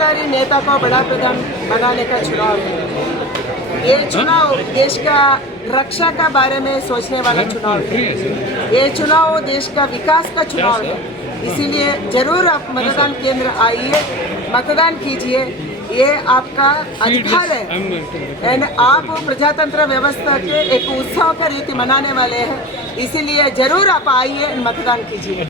ईमानदारी नेता को बड़ा प्रधान बनाने का चुनाव है। ये चुनाव देश का रक्षा का बारे में सोचने वाला चुनाव है। ये चुनाव देश का विकास का चुनाव है। इसीलिए जरूर आप मतदान केंद्र आइए, मतदान कीजिए। ये आपका अधिकार है एंड आप प्रजातंत्र व्यवस्था के एक उत्सव का रीति मनाने वाले हैं। इसीलिए जरूर आप आइए, मतदान कीजिए।